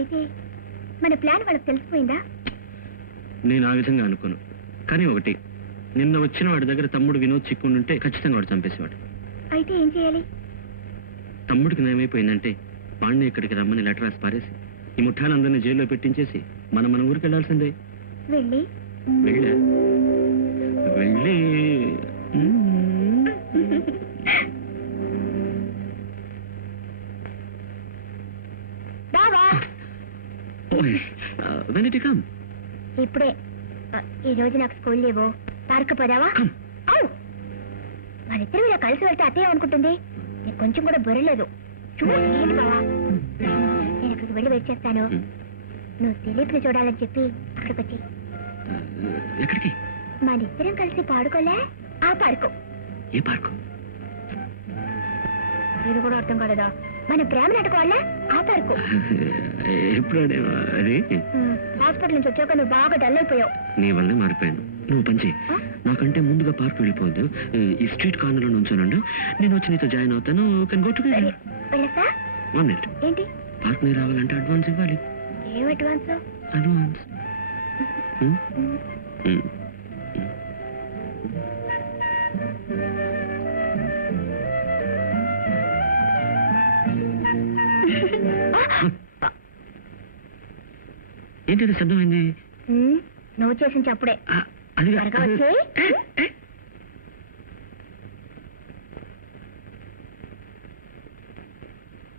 అయితే మన ప్లాన్ వాళ్ళకి తెలిసిపోయిందా? నేను ఆ విధంగా అనుకోను. కానీ ఒకటి, నిన్న వచ్చిన వాడి దగ్గర తమ్ముడు వినోద్ చిక్కునుంటే ఖచ్చితంగా వాడు చంపేసేవాడు. అయితే ఏం చేయాలి? తమ్ముడికి నయమైపోయిందంటే వాడిని ఇక్కడికి రమ్మని లెటర్ రాసి పారేసి ఈ ముఠాలందరినీ జైల్లో పెట్టించేసి మన ఊరికి వెళ్ళాల్సిందే. వెళ్ళి వెళ్ళి వెళ్ళి ఇప్పుడే. ఈ రోజు నాకు స్కూల్ లేవు. పార్క్ పోదావా? మనిద్దరు ఇలా కలిసి వెళ్తే అత్తే అనుకుంటుంది. నీకు కొంచెం కూడా బొరలేదు. చూడండి బావా, నేను అక్కడికి వెళ్ళి వెయిట్ చేస్తాను. నువ్వు దిలీప్ ని చూడాలని చెప్పి అక్కడికి వచ్చి ఎక్కడికి? మనిద్దరం కలిసి పాడుకోలే? ఆ పార్కు. ఏ పార్కు? ఇది కూడా అర్థం కాలేదా? మన ప్రేమ నాటుకోవాలా? ఆ పార్కు. ఎప్పుడు అది? హాస్పిటల్ నుంచి వచ్చాక నువ్వు బాగా డల్ అయిపోయావు. నీ వల్లే మారిపోయాను. నువ్వు పంచి నాకంటే ముందుగా పార్క్ వెళ్ళిపోవద్దు. ఈ స్ట్రీట్ కార్నర్ లో నుంచోనండు, నేను వచ్చి నీతో జాయిన్ అవుతాను. వెళ్ళసా? ఏంటి? పార్క్ ని రావాలంటే అడ్వాన్స్ ఇవ్వాలి. ఏం అడ్వాన్స్? అడ్వాన్స్. ఏంటి శబ్దమైంది? నువ్వు చేసిన చప్పుడే. అది వచ్చి